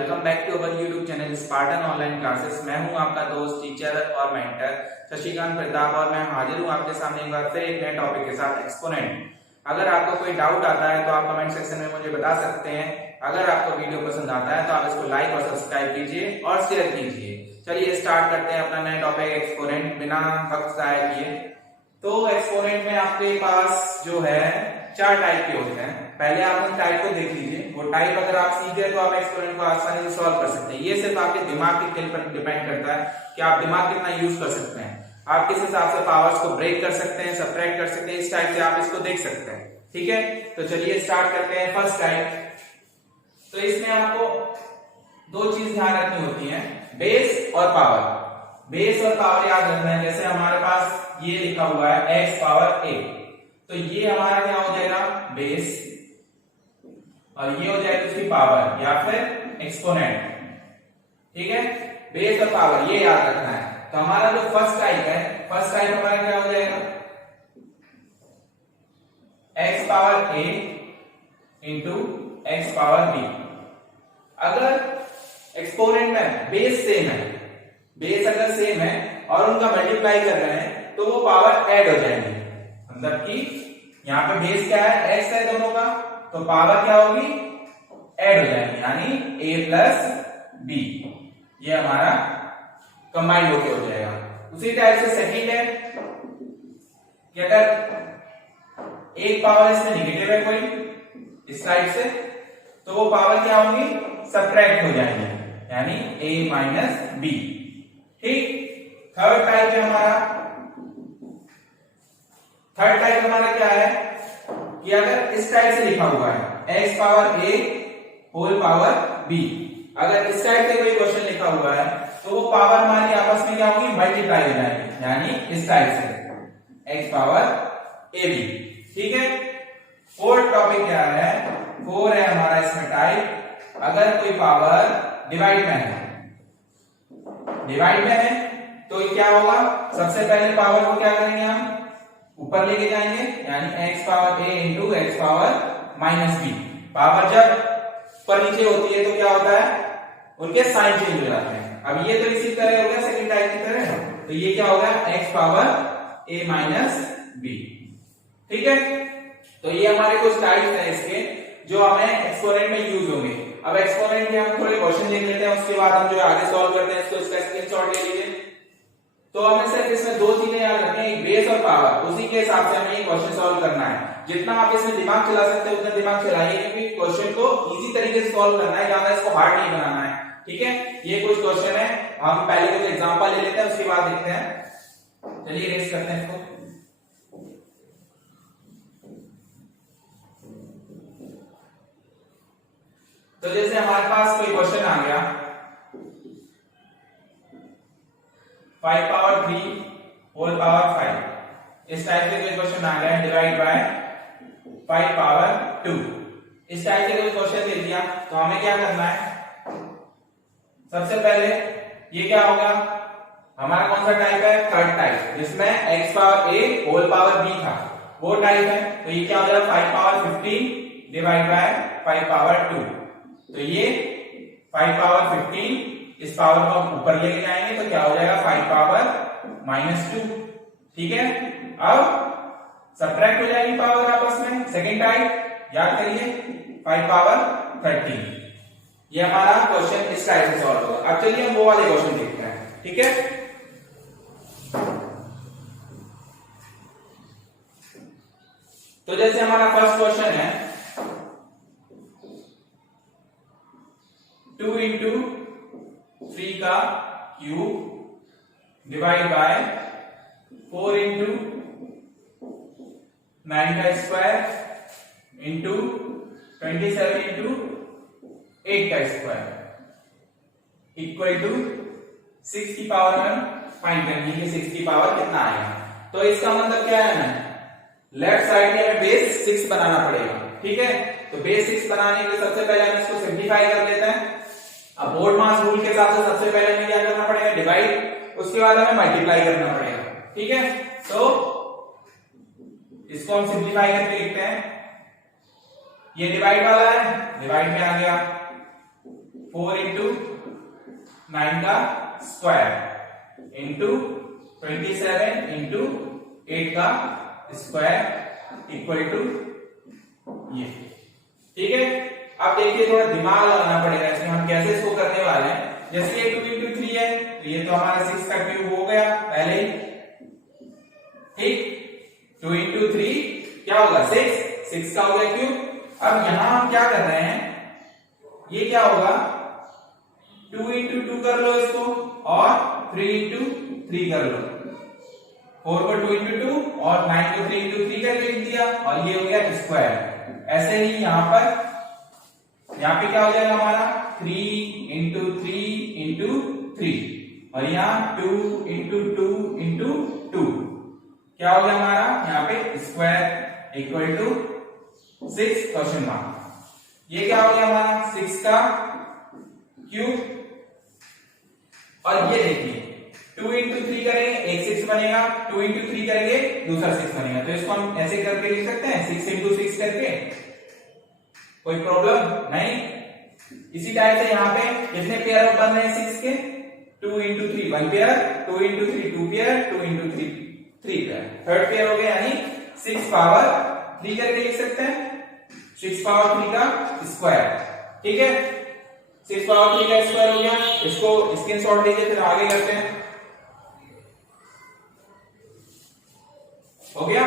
Welcome back to our YouTube channel Spartan online classes. मैं हूं आपका दोस्त, टीचर और मेंटर शशिकांत प्रताप और मैं हाजिर हूं आपके सामने एक बार फिर एक नए टॉपिक के साथ एक्सपोनेंट। अगर आपको कोई डाउट आता है तो आप कमेंट सेक्शन में मुझे बता सकते हैं। अगर आपको वीडियो पसंद आता है तो आप इसको लाइक और सब्सक्राइब कीजिए और शेयर कीजिए। चलिए स्टार्ट करते हैं अपना नया टॉपिक एक्सपोनेंट बिना वक्त जाया किए। तो एक्सपोनेंट में आपके पास जो है चार टाइप के होते हैं। पहले आप उन टाइप को देख लीजिए। वो टाइप अगर आप सीख गए तो आप एक्सपोनेंट को आसानी से सॉल्व कर सकते हैं। ये सिर्फ आपके दिमाग के खेल पर डिपेंड करता है कि आप दिमाग कितना यूज कर सकते हैं। आप किस हिसाब से पावर्स को ब्रेक कर सकते हैं, सबट्रैक्ट कर सकते हैं। इस टाइप से आप इसको देख सकते हैं। ठीक है, तो चलिए स्टार्ट करते हैं फर्स्ट टाइप। तो इसमें आपको दो चीज ध्यान रखनी होती है, बेस और पावर। बेस और पावर याद रखना है। जैसे हमारे पास ये लिखा हुआ है x पावर a, तो ये हमारा क्या हो जाएगा, बेस, और ये हो जाएगा उसकी पावर या फिर एक्सपोनेंट। ठीक है, बेस और पावर ये याद रखना है। तो हमारा जो फर्स्ट टाइप है, फर्स्ट टाइप हमारा क्या हो जाएगा, x power a into x power b। अगर एक्सपोनेंट में बेस सेम है, बेस अगर सेम है और उनका मल्टीप्लाई कर रहे हैं तो वो पावर ऐड हो जाएंगे। मतलब कि यहाँ पे बेस क्या है, x है दोनों का, तो पावर क्या होगी, ऐड हो जाएंगे, यानी a प्लस b। ये हमारा कंबाइंड होके हो जाएगा। उसी टाइप से सेकंड है कि अगर एक पावर इसमें निगेटिव है कोई इस टाइप से, तो वो पावर क्या होगी, सबट्रैक्ट हो जाएंगे, यानी a माइनस b। ठीक, थर्ड टाइप है हमारा। थर्ड टाइप हमारा क्या है कि अगर इस टाइप से लिखा हुआ है x power a whole power b, अगर इस टाइप से कोई क्वेश्चन लिखा हुआ है तो वो पावर हमारी आपस में क्या होगी, मल्टीप्लाई हो जाएगी, यानी इस टाइप से x पावर ab। ठीक है, फोर्थ टॉपिक क्या है, फोर है हमारा इसमें टाइप। अगर कोई पावर डिवाइड में है, डिवाइड में है तो ये क्या होगा, सबसे पहले पावर को क्या करेंगे, हम ऊपर लेके जाएंगे, यानी x power a into x power minus b। Power जब ऊपर नीचे होती है तो क्या होता है, उनके साइन चेंज हो जाते हैं। अब ये तो इसी तरह हो गया सेकंड टाइप की तरह, तो ये क्या होगा, x power a minus b। ठीक है, तो ये हमारे कुछ टाइप्स हैं इसके जो हमें एक्सपोनेंट में यूज होंगे। अब एक्सपोनेंट के हम थोड़े क्वेश्चन देख लेते हैं, उसके बाद हम जो आगे सॉल्व करते हैं इसका स्क्रीनशॉट ले लीजिए। तो हमें सिर्फ इसमें दो चीजें याद रखनी है, बेस और पावर। उसी के हिसाब से हमें ये क्वेश्चन सॉल्व करना है। जितना आप इसमें दिमाग चला सकते हैं उतना दिमाग चलाइए, क्योंकि क्वेश्चन को इजी तरीके से सॉल्व करना है, ज्यादा इसको हार्ड नहीं बनाना है। ठीक है, ये कुछ क्वेश्चन है, हम पहले कुछ एग्जांपल ले लेते हैं, उसके बाद देखते हैं। चलिए रेस करते हैं इसको। तो जैसे हमारे पास कोई क्वेश्चन आ गया 5 पावर 3 होल पावर 5, इस टाइप से कोई क्वेश्चन आ गया, डिवाइड बाय 5 पावर 2, इस टाइप से कोई क्वेश्चन दे दिया, तो हमें क्या करना है, सबसे पहले ये क्या होगा, हमारा कौन सा टाइप है, थर्ड टाइप, जिसमें x power a whole power b था, वो टाइप है। तो ये क्या हो जाएगा, 5 पावर 15 डिवाइड बाय 5 पावर 2। तो ये 5 पावर 15, इस पावर को हम ऊपर लेके जाएंगे तो क्या हो जाएगा, 5 पावर माइनस 2। ठीक है, अब सबट्रैक्ट हो जाएगी पावर आपस में। सेकंड टाइप याद करिए, 5 पावर 13। ये हमारा क्वेश्चन इस टाइप से सॉल्व होगा। अब चलिए हम वो वाले क्वेश्चन देखते हैं। ठीक है, तो जैसे हमारा फर्स्ट क्वेश्चन है 2 इंटू 3 का क्यूब डिवाइड बाय 4 इंटू 9 का स्क्वायर इंटू 27 इंटू 8 का स्क्वायर इक्वल टू 6 की पावर 1 फाइंड करनी है, 6 की पावर कितना आएगा। तो इसका मतलब क्या है, हमें लेफ्ट साइड में हमें बेस 6 बनाना पड़ेगा। ठीक है, तो बेस 6 बनाने के लिए सबसे पहले हम इसको सिंप्लीफाई कर लेते हैं। अब बोर्ड मास रूल के हिसाब से सबसे पहले हमें क्या करना पड़ेगा, डिवाइड, उसके बाद हमें मल्टीप्लाई करना पड़ेगा। ठीक है, तो इसको हम सिंप्लीफाई करके लिखते हैं। ये डिवाइड वाला है, डिवाइड में आ गया 4 इंटू 9 का स्क्वायर इंटू 27 इंटू 8 का स्क्वायर इक्वल टू ये। ठीक है, अब देखिए थोड़ा दिमाग लगाना पड़ेगा इसमें, हम कैसे इसको करने वाले हैं। जैसे ये 2 इंटू 3 है तो ये तो हमारा 6 का क्यूब हो गया पहले ही। ठीक, 2 इंटू 3 क्या होगा 6 का हो गया क्यूब। अब यहां हम क्या कर रहे हैं, ये क्या होगा 2 इंटू 2 कर लो इसको और 3 इंटू 3 कर लो। 4 को 2 इंटू 2 और 9 को 3 इंटू 3 करके लिख दिया और ये हो गया स्क्वायर। ऐसे ही यहाँ पे क्या हो जाएगा हमारा 3 इंटू 3 इंटू 3 और यहाँ 2 इंटू 2 इंटू 2 क्या हो गया हमारा यहाँ पे square equal to 6 question mark. ये क्या हो गया हमारा 6 का क्यूब। और ये देखिए 2 इंटू 3 करेंगे एक 6 बनेगा, 2 इंटू 3 करेंगे दूसरा 6 बनेगा। तो इसको हम ऐसे करके लिख सकते हैं 6 इंटू 6 करके, कोई प्रॉब्लम नहीं। इसी टाइप से यहाँ पे कितने पेयर बन रहे हैं 6 के 2 into 3 1 pair, 2 into 3 2 pair, 2 into 3 3 pair, third pair हो गया यानी 6 पावर 3 करके लिख सकते हैं 6 पावर 3 का स्क्वायर। ठीक है, 6 पावर 3 का स्क्वायर हो गया। इसको स्क्रीनशॉट लीजिए फिर आगे करते हैं। हो गया,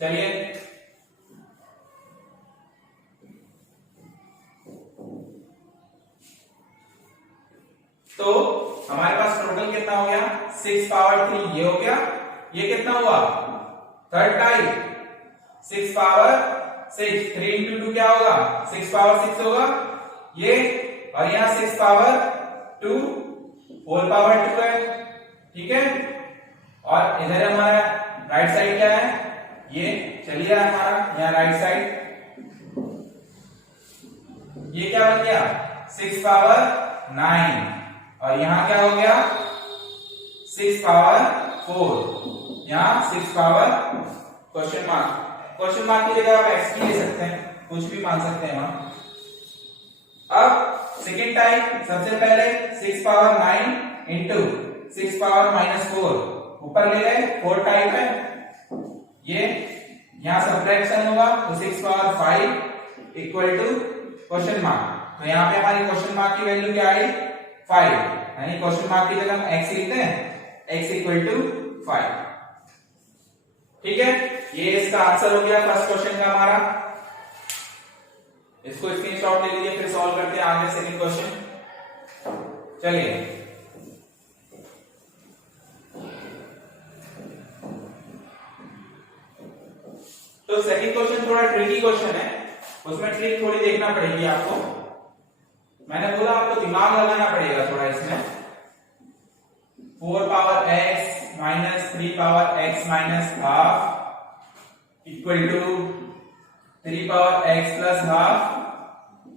चलिए तो हमारे पास टोटल कितना हो गया 6 पावर 3 ये हो गया। ये कितना हुआ थर्ड टाइप 6 पावर 6, 3 इंटू 2 क्या होगा 6 पावर 6 होगा ये, और यहाँ 6 पावर 2 होल पावर 2 है। ठीक है, और इधर हमारा राइट साइड क्या है ये चलिए हमारा यहाँ राइट साइड ये क्या बन गया 6 पावर 9 और यहाँ क्या हो गया 6 पावर 4, यहाँ 6 पावर क्वेश्चन मार्क की जगह आप एक्स भी ले सकते हैं, कुछ भी मान सकते हैं वहां। अब सेकेंड टाइप सबसे पहले 6 पावर 9 इंटू 6 पावर -4 ऊपर ले गए, 4 टाइप है ये, यहाँ सब्ट्रैक्शन होगा तो 6 power 5 equal to question mark. तो यहाँ पे हमारी क्वेश्चन मार्क की वैल्यू क्या आई 5, यानी क्वेश्चन मार्क की जगह हम x लिखते हैं x इक्वल टू 5। ठीक है, ये इसका आंसर हो गया फर्स्ट क्वेश्चन का हमारा। इसको स्क्रीनशॉट ले लीजिए फिर सॉल्व करते हैं आगे सेकंड क्वेश्चन। चलिए तो सेकंड क्वेश्चन थोड़ा ट्रिकी क्वेश्चन है, उसमें ट्रिक थोड़ी देखना पड़ेगी आपको। मैंने बोला आपको दिमाग लगाना पड़ेगा थोड़ा इसमें। 4 power x minus 3 power x minus half equal to 3 power x plus half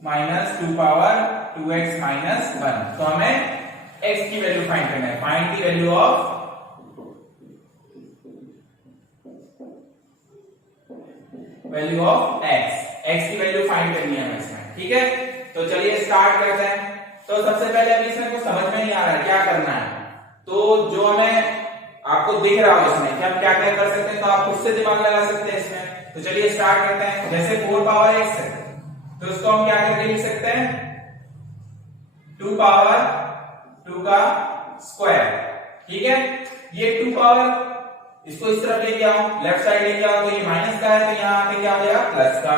minus 2 power 2x minus 1। तो हमें x की वैल्यू फाइंड करना है, find the value of x की वैल्यू फाइंड करनी है हमें इसमें। ठीक है, तो चलिए स्टार्ट करते हैं। तो सबसे पहले अभी इसमें कुछ समझ में नहीं आ रहा है क्या करना है, तो जो हमें आपको दिख रहा हो इसमें कि हम क्या क्या कर सकते हैं, तो आप खुद से दिमाग लगा सकते हैं इसमें। तो चलिए स्टार्ट करते हैं। जैसे 4 पावर x है तो इसको हम क्या करके लिख सकते हैं 2 पावर 2 का स्क्वायर। ठीक है, ये 2 पावर इसको इस तरफ लेके आओ, लेफ्ट साइड लेके आओ, तो ये माइनस का है तो यहाँ पे क्या हो गया प्लस का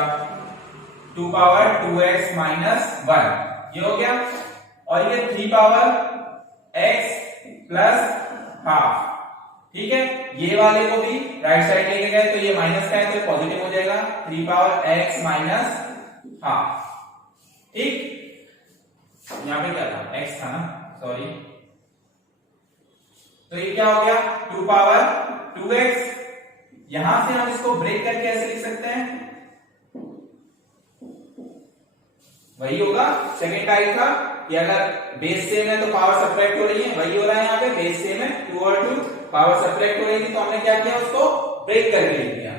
2 पावर 2x माइनस 1 ये हो गया। और ये 3 पावर x प्लस हाफ। ठीक है, ये वाले को भी राइट साइड लेके गए तो ये माइनस का है तो पॉजिटिव हो जाएगा 3 पावर x माइनस हाफ। ठीक, यहाँ पे क्या था x था ना, सॉरी। तो ये क्या हो गया 2 पावर 2x। यहां से हम इसको ब्रेक करके ऐसे लिख सकते हैं, वही होगा सेकेंड टाइप का कि अगर बेस सेम है तो पावर सब्ट्रैक्ट हो रही है, वही हो रहा है यहाँ पे बेस सेम है 2 और 2 पावर सब्ट्रैक्ट हो रही थी तो हमने क्या किया उसको ब्रेक करके लिख दिया,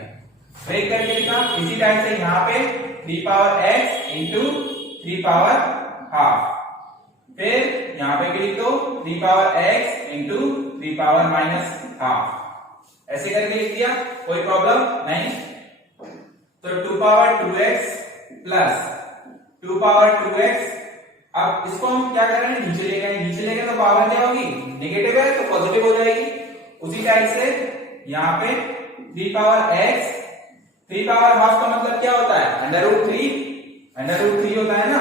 ब्रेक करके लिखा। इसी टाइप से यहाँ पे 3 power x into 3 power half, फिर यहाँ पे भी लिख दो 3 power x into 3 power minus half, ऐसे करके लिख दिया, कोई प्रॉब्लम नहीं। तो 2 power 2x plus 2 power 2x, अब इसको हम क्या कर रहे हैं, नीचे ले गए, नीचे ले गए तो पावर क्या होगी, नेगेटिव है तो पॉजिटिव हो जाएगी। उसी टाइप से यहाँ पे 3 पावर x, 3 पावर हाफ का मतलब क्या होता है, अंडर रूट 3 होता है ना,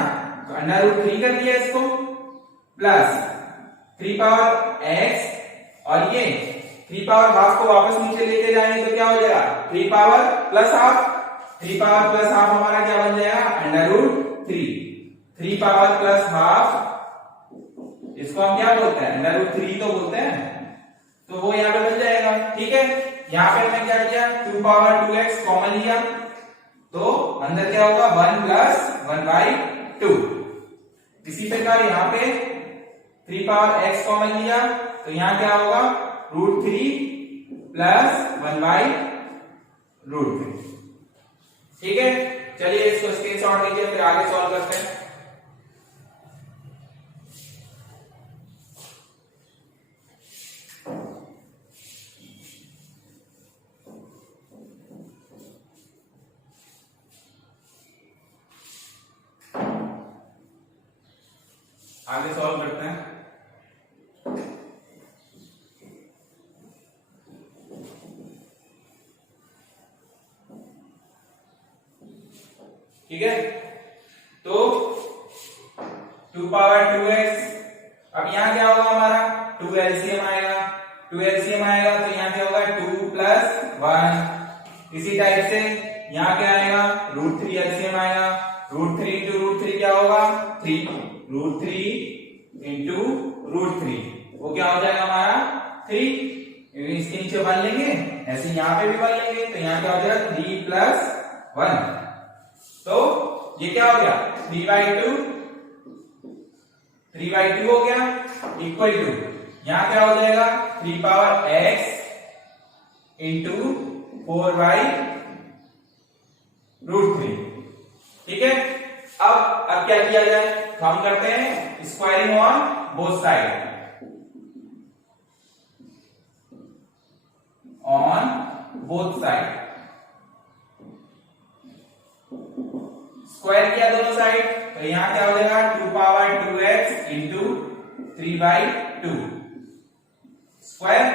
तो अंडर रूट 3 कर दिया इसको, प्लस 3 पावर x, और ये 3 पावर हाफ को वापस नीचे लेके जाएंगे तो क्या हो जाएगा, 3 power plus half, 3 power plus half हमारा क्या बन जाएगा, under root 3, 3 power plus half, इसको हम क्या बोलते हैं, अंडर रूट 3 तो बोलते हैं, तो वो यहाँ पे बन जाएगा। ठीक है, यहाँ पे मैं क्या किया, 2 पावर 2x कॉमन लिया, तो अंदर क्या होगा, 1 प्लस 1/2। इसी प्रकार यहाँ पे 3 पावर x कॉमन लिया, तो यहाँ क्या होगा, √3 प्लस 1/√3। ठीक है, चलिए इसको स्क्रीनशॉट लीजिए, फिर आगे सॉल्व करते हैं। आगे सॉल्व करते हैं। ठीक है, तो 2 पावर 2x, अब यहाँ क्या होगा हमारा, 2 एलसीएम आएगा, 2 एलसीएम आएगा तो यहाँ क्या होगा, 2 प्लस 1। इसी टाइप से यहाँ क्या आएगा, √3 एलसीएम आएगा, √3 इंटू √3 क्या होगा, 3, √3 इंटू √3, वो क्या हो जाएगा हमारा 3, इसके नीचे 1 लेंगे, ऐसे यहाँ पे भी 1 लेंगे, तो यहाँ क्या हो जाएगा 3 प्लस 1, तो ये क्या हो गया, 3/2 हो गया, इक्वल टू यहां क्या हो जाएगा, 3 पावर x इंटू 4/√3। ठीक है, अब क्या किया जाए, तो हम करते हैं squaring on both side, square किया दोनों साइड, तो यहां क्या हो जाएगा, 2 पावर 2x इंटू 3/2 स्क्वायर।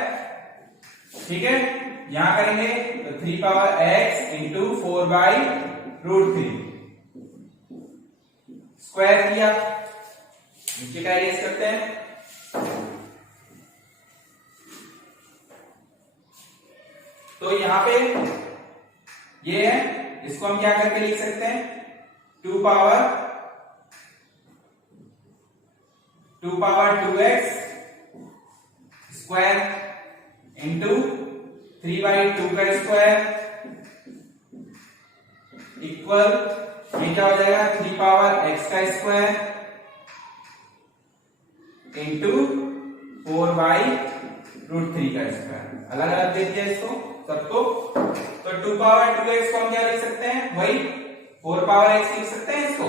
ठीक है, यहां करेंगे तो 3 पावर x इंटू 4/√3 स्क्वायर किया, नीचे का इरेज करते हैं। तो यहां पे ये है, इसको हम क्या करके लिख सकते हैं, 2 पावर 2x स्क्वायर इंटू 3/2 का स्क्वायर इक्वल, ये क्या हो जाएगा, 3 पावर x का स्क्वायर इंटू 4/√3 का स्क्वायर, अलग अलग दे दिया इसको सबको। तो 2 पावर 2x को हम क्या लिख सकते हैं, वही 4 पावर x लिख सकते हैं इसको,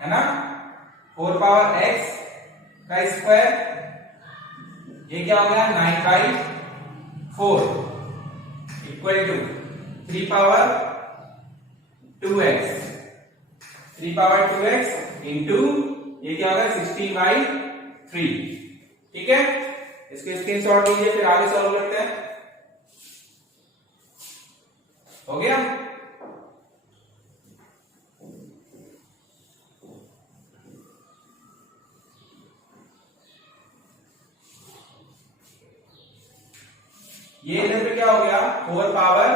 है ना, 4 पावर x का स्क्वायर, ये क्या हो गया 9/4 equal to 3 power 2x, 3 power 2x into ये क्या होगा 16/3। ठीक है, इसके स्क्रीनशॉट लीजिए, फिर आगे सॉल्व करते हैं। हो गया, ये इधर पे क्या हो गया, 4 पावर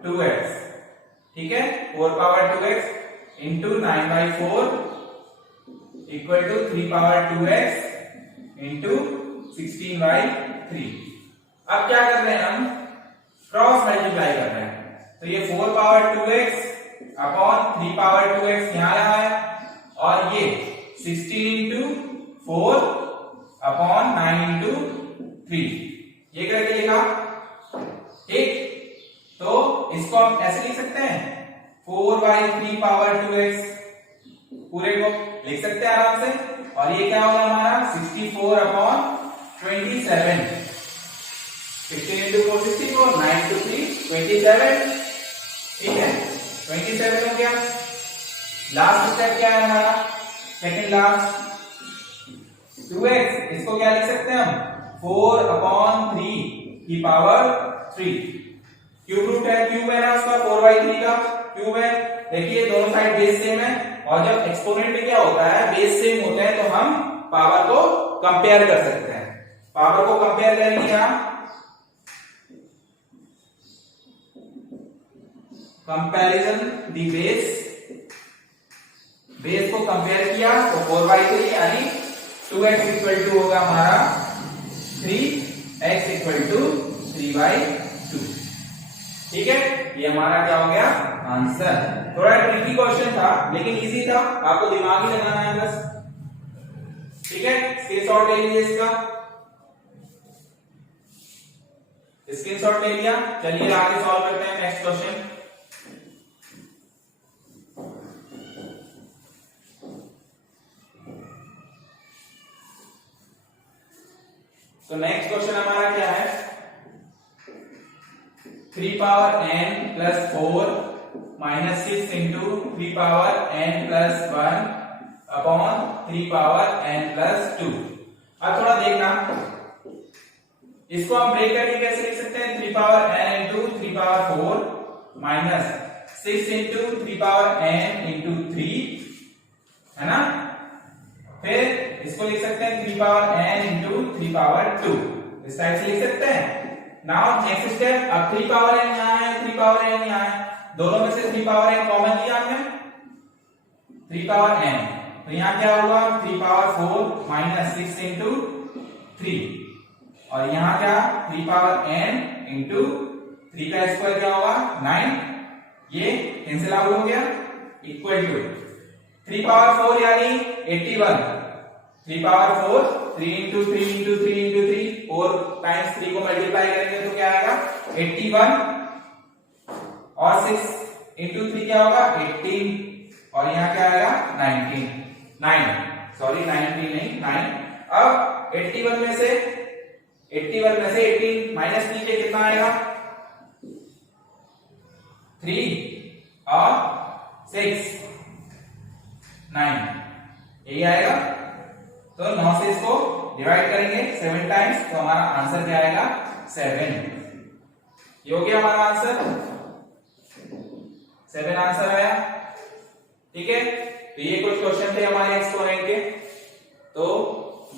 2x। ठीक है, 4 power 2x into 9/4 equal to 3 power 2x into 16/3। अब क्या कर रहे हैं, हम क्रॉस मल्टीप्लाई कर रहे हैं, तो ये 4 power 2x upon 3 power 2x यहां आया है, और ये 16 इंटू 4 अपॉन 9 इंटू 3, ये करके लिखा। ठीक, तो इसको हम ऐसे लिख सकते हैं, 4/3 पावर 2x पूरे को लिख सकते हैं आराम से। और ये क्या होगा हमारा 64/27, 16 into 4 64, 9 to 3 27, ठीक है 27 हो गया। लास्ट स्टेप क्या है हमारा, सेकंड लास्ट 2x, इसको क्या लिख सकते हैं हम 4/3 की पावर 3। क्यूब रूट है, क्यूब है ना उसका 4/3 का क्यूब है। देखिए दोनों साइड बेस सेम है, और जब एक्सपोनेंट में क्या होता है बेस सेम होते हैं तो हम पावर को कंपेयर कर सकते हैं। पावर को कंपेयर करेंगे यहां, कंपैरिजन दी बेस को कंपेयर किया तो 4/3 यानी 2x इक्वल टू होगा हमारा 3x इक्वल टू 3/2। ठीक है, ये हमारा क्या हो गया आंसर। थोड़ा ट्रिकी क्वेश्चन था लेकिन इजी था, आपको दिमाग ही लगाना है बस। ठीक है, स्क्रीनशॉट ले लीजिए इसका, स्क्रीनशॉट ले लिया। चलिए आगे सॉल्व करते हैं नेक्स्ट क्वेश्चन। तो नेक्स्ट क्वेश्चन हमारा क्या है, 3 power n plus 4 minus 6 into 3 power n plus 1 upon 3 power n plus 2। अब थोड़ा देखना, इसको हम ब्रेक करके कैसे लिख सकते हैं, 3 power n into 3 power 4 minus 6 into 3 power n into 3, है ना। फिर इसको लिख सकते हैं 3 power n into 3 power 2, इस टाइप से लिख सकते हैं। नाउ नेक्स्ट स्टेप, अब 3 power n यहां है, 3 power n यहां है, दोनों में से 3 power n कॉमन लिया हमने, 3 power n, तो यहां क्या होगा 3 power 4 minus 6 into 3, और यहां क्या 3 power n into 3 का स्क्वायर क्या होगा 9, ये कैंसिल आउट हो गया, इक्वल टू 3 power 4 यानी 81, 3 power 4 3 into 3 into 3 into 3, 4 times 3 को मल्टीप्लाई करेंगे तो क्या आएगा 81, और 6 into 3 क्या होगा 18, और यहाँ क्या आएगा 19 नहीं 9। अब 81 में से 18 माइनस कीजिए, कितना आएगा 3 और 6 9, यही आएगा। तो 9 से इसको डिवाइड करेंगे 7 टाइम्स, तो हमारा आंसर क्या आएगा 7। ये हो गया हमारा आंसर, 7 आंसर आया। ठीक है, तो ये कुछ क्वेश्चन थे हमारे एक्सपोनेंट के। तो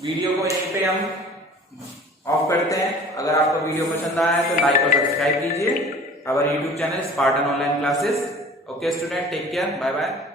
वीडियो को यहीं पे हम ऑफ करते हैं। अगर आपको वीडियो पसंद आया है तो लाइक और सब्सक्राइब कीजिए our YouTube channel Spartan online classes. Okay student, take care, bye bye.